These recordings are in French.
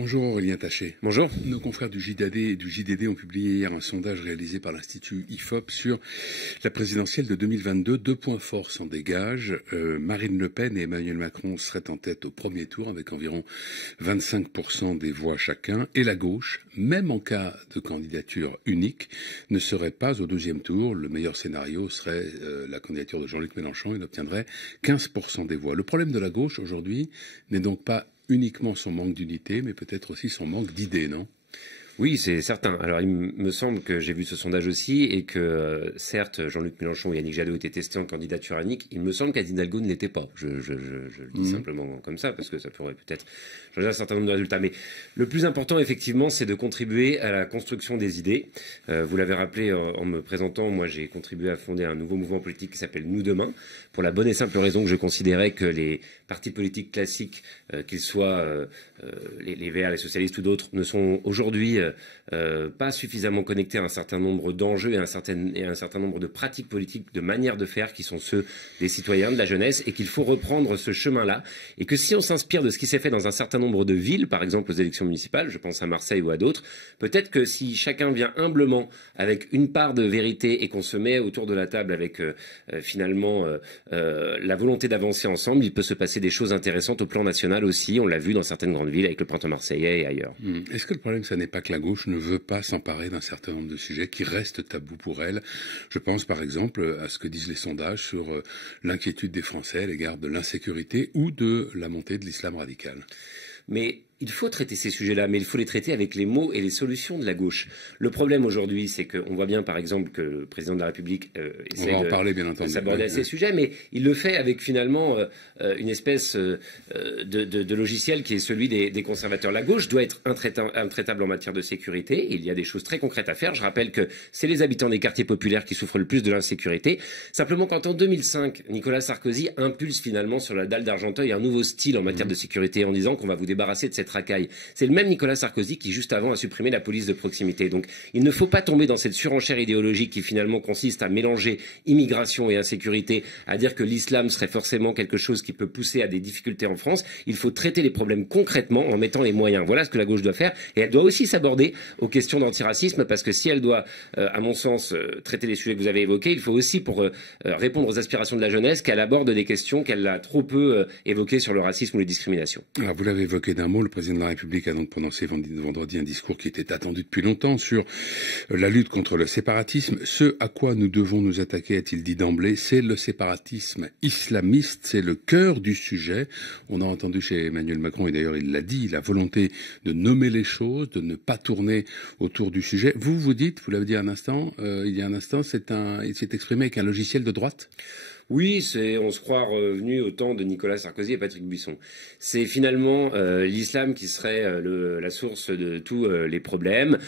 Bonjour Aurélien Taché. Bonjour. Nos confrères du JDD ont publié hier un sondage réalisé par l'Institut IFOP sur la présidentielle de 2022. 2 points forts s'en dégagent. Marine Le Pen et Emmanuel Macron seraient en tête au premier tour avec environ 25% des voix chacun. Et la gauche, même en cas de candidature unique, ne serait pas au deuxième tour. Le meilleur scénario serait la candidature de Jean-Luc Mélenchon. Il obtiendrait 15% des voix. Le problème de la gauche aujourd'hui n'est donc pas uniquement son manque d'unité, mais peut-être aussi son manque d'idées, non? Oui, c'est certain. Alors, il me semble que j'ai vu ce sondage aussi et que, certes, Jean-Luc Mélenchon et Yannick Jadot étaient testés en candidature unique. Il me semble qu'Anne Hidalgo ne l'était pas. Je le dis simplement comme ça, parce que ça pourrait peut-être changer un certain nombre de résultats. Mais le plus important, effectivement, c'est de contribuer à la construction des idées. Vous l'avez rappelé en me présentant, moi, j'ai contribué à fonder un nouveau mouvement politique qui s'appelle Nous Demain, pour la bonne et simple raison que je considérais que les partis politiques classiques, qu'ils soient les Verts, les socialistes ou d'autres, ne sont aujourd'hui pas suffisamment connectés à un certain nombre d'enjeux et à un certain nombre de pratiques politiques, de manières de faire qui sont ceux des citoyens, de la jeunesse, et qu'il faut reprendre ce chemin-là. Et que si on s'inspire de ce qui s'est fait dans un certain nombre de villes, par exemple aux élections municipales, je pense à Marseille ou à d'autres, peut-être que si chacun vient humblement avec une part de vérité et qu'on se met autour de la table avec finalement la volonté d'avancer ensemble, il peut se passer des choses intéressantes au plan national aussi. On l'a vu dans certaines grandes villes avec le printemps marseillais et ailleurs. Est-ce que le problème, ça n'est pas que la gauche ne veut pas s'emparer d'un certain nombre de sujets qui restent tabous pour elle? Je pense par exemple à ce que disent les sondages sur l'inquiétude des Français à l'égard de l'insécurité ou de la montée de l'islam radical. Mais il faut traiter ces sujets-là, mais il faut les traiter avec les mots et les solutions de la gauche. Le problème aujourd'hui, c'est qu'on voit bien, par exemple, que le président de la République essaie de s'aborder à ces sujets, mais il le fait avec finalement une espèce de logiciel qui est celui des conservateurs. La gauche doit être intraitable en matière de sécurité. Il y a des choses très concrètes à faire. Je rappelle que c'est les habitants des quartiers populaires qui souffrent le plus de l'insécurité. Simplement, quand en 2005, Nicolas Sarkozy impulse finalement sur la dalle d'Argenteuil un nouveau style en matière de sécurité en disant qu'on va vous débarrasser de cette racaille. C'est le même Nicolas Sarkozy qui, juste avant, a supprimé la police de proximité. Donc, il ne faut pas tomber dans cette surenchère idéologique qui, finalement, consiste à mélanger immigration et insécurité, à dire que l'islam serait forcément quelque chose qui peut pousser à des difficultés en France. Il faut traiter les problèmes concrètement en mettant les moyens. Voilà ce que la gauche doit faire. Et elle doit aussi s'aborder aux questions d'antiracisme, parce que si elle doit, à mon sens, traiter les sujets que vous avez évoqués, il faut aussi, pour répondre aux aspirations de la jeunesse, qu'elle aborde des questions qu'elle a trop peu évoquées sur le racisme ou les discriminations. Alors, vous l'avez évoqué d'un mot, le président de la République a donc prononcé vendredi un discours qui était attendu depuis longtemps sur la lutte contre le séparatisme. Ce à quoi nous devons nous attaquer, a-t-il dit d'emblée, c'est le séparatisme islamiste, c'est le cœur du sujet. On a entendu chez Emmanuel Macron, et d'ailleurs il l'a dit, la volonté de nommer les choses, de ne pas tourner autour du sujet. Vous dites, vous l'avez dit il y a un instant, il s'est exprimé avec un logiciel de droite? Oui, on se croit revenu au temps de Nicolas Sarkozy et Patrick Buisson. C'est finalement l'islam qui serait la source de tous les problèmes.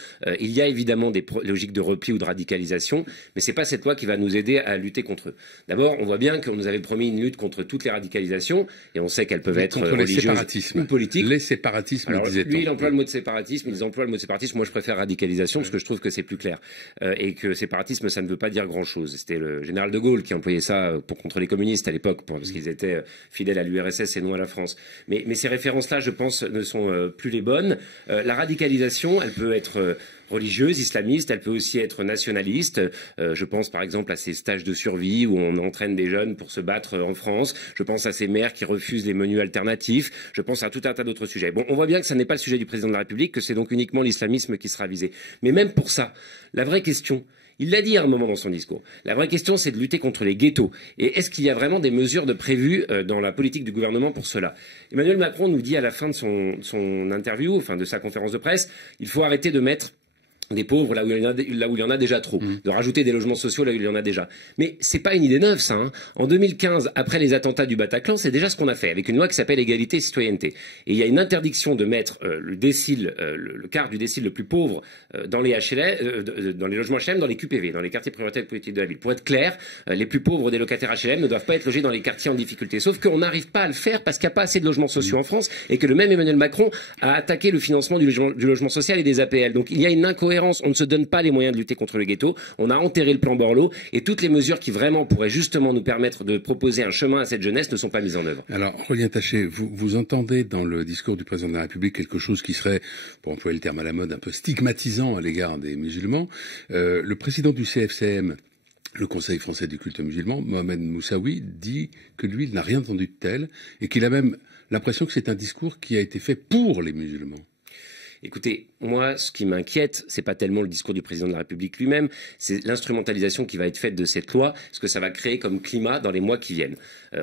Il y a évidemment des logiques de repli ou de radicalisation, mais c'est pas cette loi qui va nous aider à lutter contre eux. D'abord, on voit bien qu'on nous avait promis une lutte contre toutes les radicalisations, et on sait qu'elles peuvent être religieuses ou politiques. Les séparatismes, disait-on. Lui, il emploie le mot de séparatisme, ils emploient le mot de séparatisme. Moi, je préfère radicalisation, parce que je trouve que c'est plus clair. Et que séparatisme, ça ne veut pas dire grand-chose. C'était le général de Gaulle qui employait ça contre les communistes à l'époque, parce qu'ils étaient fidèles à l'URSS et non à la France. Mais ces références-là, je pense, ne sont plus les bonnes. La radicalisation, elle peut être religieuse, islamiste, elle peut aussi être nationaliste. Je pense par exemple à ces stages de survie où on entraîne des jeunes pour se battre en France. Je pense à ces maires qui refusent les menus alternatifs. Je pense à tout un tas d'autres sujets. Bon, on voit bien que ça n'est pas le sujet du président de la République, que c'est donc uniquement l'islamisme qui sera visé. Mais même pour ça, la vraie question, il l'a dit à un moment dans son discours. La vraie question, c'est de lutter contre les ghettos. Et est-ce qu'il y a vraiment des mesures prévues dans la politique du gouvernement pour cela? Emmanuel Macron nous dit à la fin de son interview, enfin de sa conférence de presse, il faut arrêter de mettre des pauvres là où il y en a déjà trop, de rajouter des logements sociaux là où il y en a déjà. Mais c'est pas une idée neuve, ça. Hein. En 2015, après les attentats du Bataclan, c'est déjà ce qu'on a fait avec une loi qui s'appelle égalité et citoyenneté. Et il y a une interdiction de mettre le quart du décile le plus pauvre dans les dans les logements HLM, dans les QPV, dans les quartiers prioritaires de politique de la ville. Pour être clair, les plus pauvres des locataires HLM ne doivent pas être logés dans les quartiers en difficulté. Sauf qu'on n'arrive pas à le faire parce qu'il n'y a pas assez de logements sociaux en France et que le même Emmanuel Macron a attaqué le financement du logement social et des APL. Donc il y a une incohérence différence. On ne se donne pas les moyens de lutter contre le ghetto. On a enterré le plan Borloo et toutes les mesures qui vraiment pourraient justement nous permettre de proposer un chemin à cette jeunesse ne sont pas mises en œuvre. Alors, Aurélien Taché, vous entendez dans le discours du président de la République quelque chose qui serait, pour employer le terme à la mode, un peu stigmatisant à l'égard des musulmans. Le président du CFCM, le Conseil français du culte musulman, Mohamed Moussaoui, dit que lui, il n'a rien entendu de tel et qu'il a même l'impression que c'est un discours qui a été fait pour les musulmans. Écoutez, moi, ce qui m'inquiète, c'est pas tellement le discours du président de la République lui-même, c'est l'instrumentalisation qui va être faite de cette loi, ce que ça va créer comme climat dans les mois qui viennent.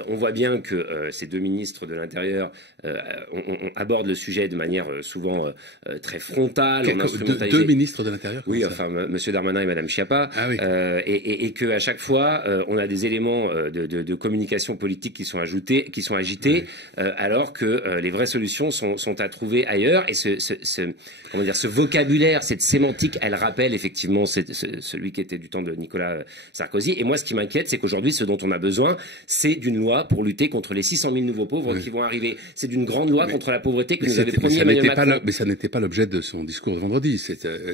On voit bien que ces deux ministres de l'Intérieur on aborde le sujet de manière souvent très frontale. Deux ministres de l'Intérieur. Oui, enfin, Monsieur Darmanin et Madame Schiappa, ah oui. Et que à chaque fois, on a des éléments de communication politique qui sont agités, oui. Alors que les vraies solutions sont à trouver ailleurs. Et comment dire, ce vocabulaire, cette sémantique, elle rappelle effectivement celui qui était du temps de Nicolas Sarkozy. Et moi, ce qui m'inquiète, c'est qu'aujourd'hui, ce dont on a besoin, c'est d'une loi pour lutter contre les 600 000 nouveaux pauvres qui vont arriver. C'est d'une grande loi contre la pauvreté que nous avait promis Emmanuel Macron. Mais ça n'était pas l'objet de son discours de vendredi.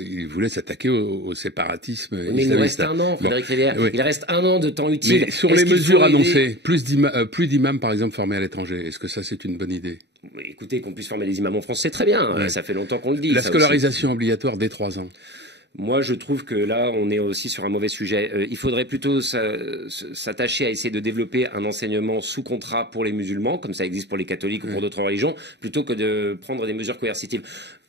Il voulait s'attaquer au séparatisme. Mais il nous reste un an, Frédéric Rivière. Oui. Il reste un an de temps utile. Mais sur les mesures annoncées, plus d'imams, par exemple, formés à l'étranger, est-ce que ça, c'est une bonne idée? Écoutez, qu'on puisse former les imams en France, c'est très bien. Ouais. Ça fait longtemps qu'on le dit. La scolarisation obligatoire dès 3 ans. Moi, je trouve que là, on est aussi sur un mauvais sujet. Il faudrait plutôt s'attacher à essayer de développer un enseignement sous contrat pour les musulmans, comme ça existe pour les catholiques ou pour d'autres religions, plutôt que de prendre des mesures coercitives.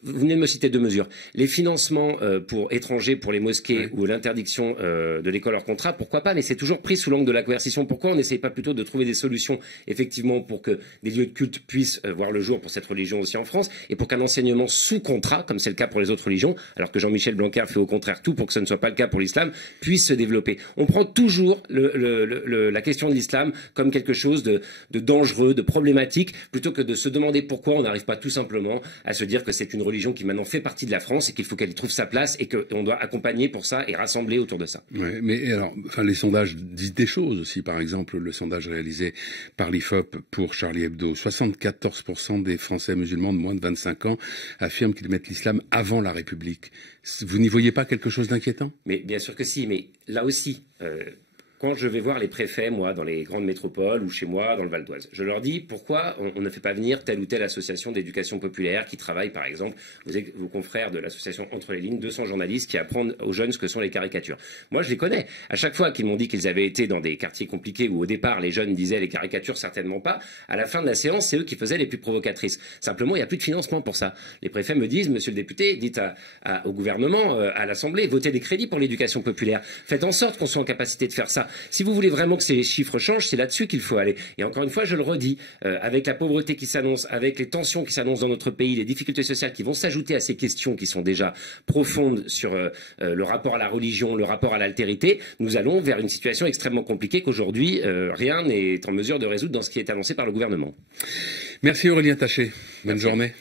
Vous venez de me citer 2 mesures. Les financements pour étrangers, pour les mosquées, ou l'interdiction de l'école hors contrat, pourquoi pas, mais c'est toujours pris sous l'angle de la coercition. Pourquoi on n'essaye pas plutôt de trouver des solutions, effectivement, pour que des lieux de culte puissent voir le jour pour cette religion aussi en France, et pour qu'un enseignement sous contrat, comme c'est le cas pour les autres religions, alors que Jean-Michel Blanquer fait au contraire tout pour que ce ne soit pas le cas pour l'islam, puisse se développer. On prend toujours la question de l'islam comme quelque chose de dangereux, de problématique, plutôt que de se demander pourquoi on n'arrive pas tout simplement à se dire que c'est une religion qui maintenant fait partie de la France et qu'il faut qu'elle y trouve sa place et qu'on doit accompagner pour ça et rassembler autour de ça. Ouais, mais alors, enfin, les sondages disent des choses aussi. Par exemple, le sondage réalisé par l'IFOP pour Charlie Hebdo, 74% des Français musulmans de moins de 25 ans affirment qu'ils mettent l'islam avant la République. Vous n'y voyez pas quelque chose d'inquiétant? Mais bien sûr que si, mais là aussi, quand je vais voir les préfets, moi, dans les grandes métropoles ou chez moi, dans le Val d'Oise, je leur dis pourquoi on ne fait pas venir telle ou telle association d'éducation populaire qui travaille, par exemple, vos confrères de l'association Entre les Lignes, 200 journalistes qui apprennent aux jeunes ce que sont les caricatures. Moi, je les connais. À chaque fois qu'ils m'ont dit qu'ils avaient été dans des quartiers compliqués où au départ les jeunes disaient les caricatures certainement pas, à la fin de la séance, c'est eux qui faisaient les plus provocatrices. Simplement, il n'y a plus de financement pour ça. Les préfets me disent, monsieur le député, dites au gouvernement, à l'Assemblée, votez des crédits pour l'éducation populaire. Faites en sorte qu'on soit en capacité de faire ça. Si vous voulez vraiment que ces chiffres changent, c'est là-dessus qu'il faut aller. Et encore une fois, je le redis, avec la pauvreté qui s'annonce, avec les tensions qui s'annoncent dans notre pays, les difficultés sociales qui vont s'ajouter à ces questions qui sont déjà profondes sur le rapport à la religion, le rapport à l'altérité, nous allons vers une situation extrêmement compliquée qu'aujourd'hui, rien n'est en mesure de résoudre dans ce qui est annoncé par le gouvernement. Merci Aurélien Taché. Bonne journée.